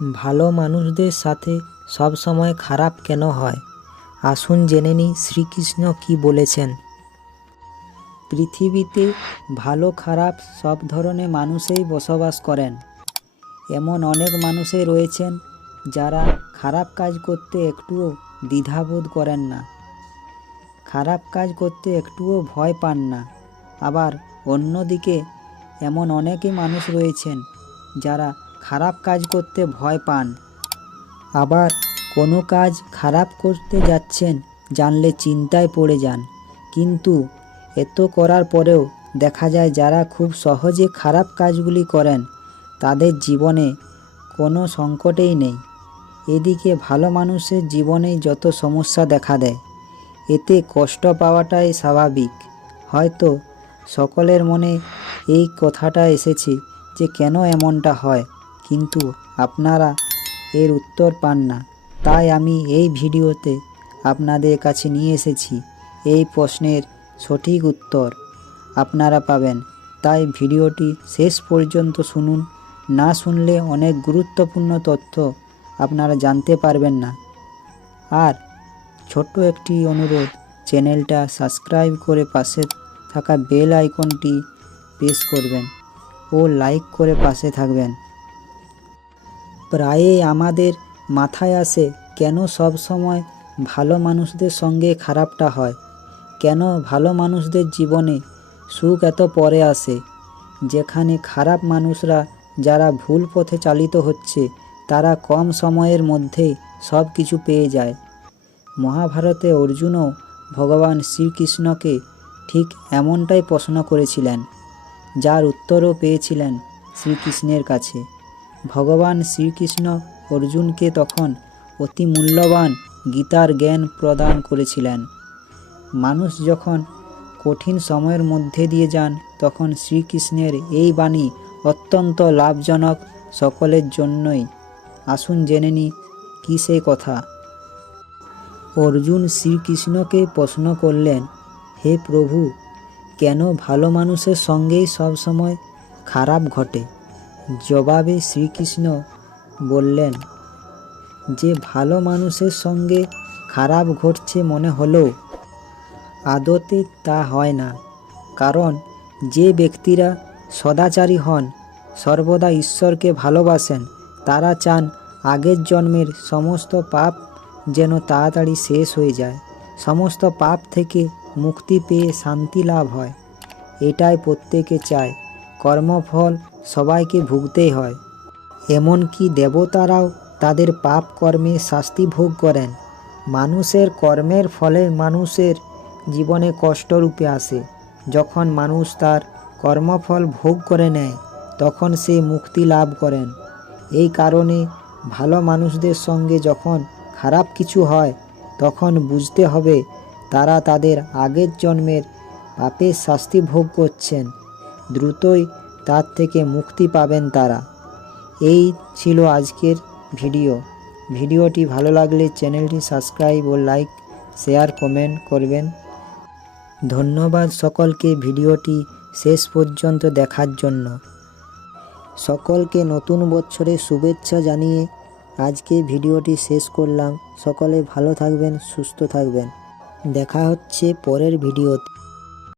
ভালো মানুষদের সাথে সব সময় খারাপ কেন হয়? আসুন জেনে নিই শ্রীকৃষ্ণ কি বলেছেন। পৃথিবীতে ভালো খারাপ সব ধরনের মানুষই বসবাস করেন। এমন অনেক মানুষই রয়েছেন যারা খারাপ কাজ করতে একটুও দ্বিধাবোধ করেন না, খারাপ কাজ করতে একটুও ভয় পান না। আবার অন্যদিকে এমন অনেকই মানুষ রয়েছেন যারা খারাপ কাজ করতে ভয় পান। আবার কোনো কাজ খারাপ করতে যাচ্ছেন জানলে চিন্তায় পড়ে যান, কিন্তু এত করার পরেও দেখা যায় যারা খুব সহজে খারাপ কাজগুলি করেন তাদের জীবনে কোনো সংকটেই নেই। এদিকে ভালো মানুষের জীবনেই যত সমস্যা দেখা দেয়, এতে কষ্ট পাওয়াটাই স্বাভাবিক। হয়তো সকলের মনে এই কথাটা এসেছে যে কেন এমনটা হয়, কিন্তু আপনারা এর উত্তর পান না। তাই আমি এই ভিডিওতে আপনাদের কাছে নিয়ে এসেছি এই প্রশ্নের সঠিক উত্তর আপনারা পাবেন। তাই ভিডিওটি শেষ পর্যন্ত শুনুন, না শুনলে অনেক গুরুত্বপূর্ণ তথ্য আপনারা জানতে পারবেন না। আর ছোট্ট একটি অনুরোধ, চ্যানেলটা সাবস্ক্রাইব করে পাশে থাকা বেল আইকনটি প্রেস করবেন ও লাইক করে পাশে থাকবেন। প্রায়ই আমাদের মাথায় আসে কেন সব সময় ভালো মানুষদের সঙ্গে খারাপটা হয়, কেন ভালো মানুষদের জীবনে সুখ এত পরে আসে, যেখানে খারাপ মানুষরা যারা ভুল পথে চালিত হচ্ছে তারা কম সময়ের মধ্যেই সব কিছু পেয়ে যায়। মহাভারতে অর্জুনও ভগবান শ্রীকৃষ্ণকে ঠিক এমনটাই প্রশ্ন করেছিলেন, যার উত্তরও পেয়েছিলেন শ্রীকৃষ্ণের কাছে। ভগবান শ্রীকৃষ্ণ অর্জুনকে তখন অতি মূল্যবান গীতার জ্ঞান প্রদান করেছিলেন। মানুষ যখন কঠিন সময়ের মধ্যে দিয়ে যান তখন শ্রীকৃষ্ণের এই বাণী অত্যন্ত লাভজনক সকলের জন্যই। আসুন জেনে নিই কী সেই কথা। অর্জুন শ্রীকৃষ্ণকে প্রশ্ন করলেন, হে প্রভু, কেন ভালো মানুষের সঙ্গেই সবসময় খারাপ ঘটে? জবাবে শ্রীকৃষ্ণ বললেন যে ভালো মানুষের সঙ্গে খারাপ ঘটছে মনে হলেও আদতে তা হয় না। কারণ যে ব্যক্তিরা সদাচারী হন, সর্বদা ঈশ্বরকে ভালোবাসেন, তারা চান আগের জন্মের সমস্ত পাপ যেন তাড়াতাড়ি শেষ হয়ে যায়, সমস্ত পাপ থেকে মুক্তি পেয়ে শান্তি লাভ হয়। এটাই প্রত্যেকে চায়। কর্মফল সবাইকে ভুগতেই হয়। এমনকি দেবতারাও তাদের পাপ কর্মে শাস্তি ভোগ করেন। মানুষের কর্মের ফলে মানুষের জীবনে কষ্টরূপে আসে। যখন মানুষ তার কর্মফল ভোগ করে নেয় তখন সে মুক্তি লাভ করেন। এই কারণে ভালো মানুষদের সঙ্গে যখন খারাপ কিছু হয় তখন বুঝতে হবে তারা তাদের আগের জন্মের পাপের শাস্তি ভোগ করছেন। দ্রুতই তার থেকে মুক্তি পাবেন তারা। এই ছিল আজকের ভিডিওটি ভালো লাগলে চ্যানেলটি সাবস্ক্রাইব ও লাইক, শেয়ার, কমেন্ট করবেন। ধন্যবাদ সকলকে ভিডিওটি শেষ পর্যন্ত দেখার জন্য। সকলকে নতুন বছরের শুভেচ্ছা জানিয়ে আজকে ভিডিওটি শেষ করলাম। সকলে ভালো থাকবেন, সুস্থ থাকবেন। দেখা হচ্ছে পরের ভিডিওতে।